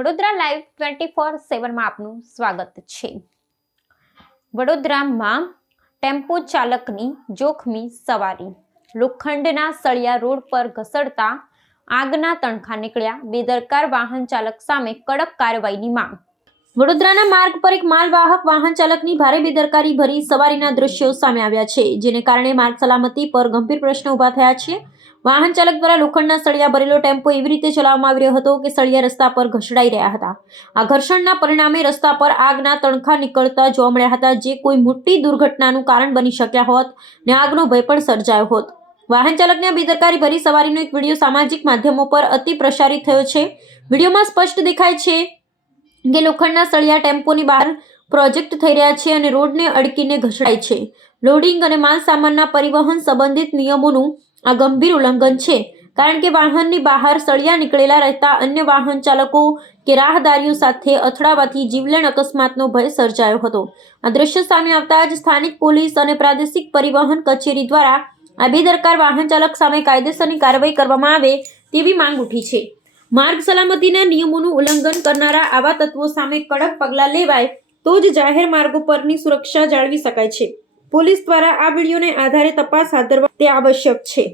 Vadodara live 24/7 માં આપનું સ્વાગત છે। વડોદરામાં ટેમ્પો ચાલકની જોખમી સવારી, લોખંડના સળિયા રોડ પર ઘસડતા આગના તણખા નીકળ્યા। બેદરકાર વાહન ચાલક સામે કડક કાર્યવાહીની માંગ। વડોદરાના માર્ગ પર એક માલવાહક વાહન ચાલકની ભારે બેદરકારી ભરી સવારીના દ્રશ્યો સામે આવ્યા છે, જેને કારણે માર્ગ સલામતી પર ગંભીર પ્રશ્નો ઊભા થયા છે। વાહન ચાલક દ્વારા લોખંડના સળિયા ભરેલો ટેમ્પો એવી રીતે ચલાવવામાં આવી રહ્યો હતો કે સળિયા રસ્તા પર ઘસડાઈ રહ્યા હતા। આ ઘર્ષણના પરિણામે રસ્તા પર આગના તણખા નીકળતા જોવા મળ્યા હતા, જે કોઈ મોટી દુર્ઘટનાનું કારણ બની શક્યા હોત ને આગનો ભય પણ સર્જાયો હોત। વાહન ચાલકને આ બેદરકારી ભરી સવારીનો એક વિડીયો સામાજિક માધ્યમો પર અતિ પ્રસારિત થયો છે। વિડીયોમાં સ્પષ્ટ દેખાય છે કે લોખંડના સળિયા ટેમ્પોની બહાર પ્રોજેક્ટ થઈ રહ્યા છે અને રોડને અડકીને ઘસડાય છે। લોડિંગ અને માલ સામાનના પરિવહન સંબંધિત નિયમોનું આ ગંભીર ઉલ્લંઘન છે, કારણ કે વાહનની બહાર સળિયા નીકળેલા રહેતા અન્ય વાહન ચાલકો કે રાહદારીઓ સાથે અથડાવાથી જીવલેણ અકસ્માતનો ભય સર્જાયો હતો। આ દ્રશ્ય સામે આવતા જ સ્થાનિક પોલીસ અને પ્રાદેશિક પરિવહન કચેરી દ્વારા આ બેદરકાર વાહન ચાલક સામે કાયદેસરની કાર્યવાહી કરવામાં આવે તેવી માંગ ઉઠી છે। માર્ગ સલામતીના નિયમોનું ઉલ્લંઘન કરનારા આવા તત્વો સામે કડક પગલાં લેવાય તો જ જાહેર માર્ગો પરની સુરક્ષા જાળવી શકાય છે। પોલીસ દ્વારા આ વિડીયોને આધારે તપાસ હાથ ધરવા તે આવશ્યક છે।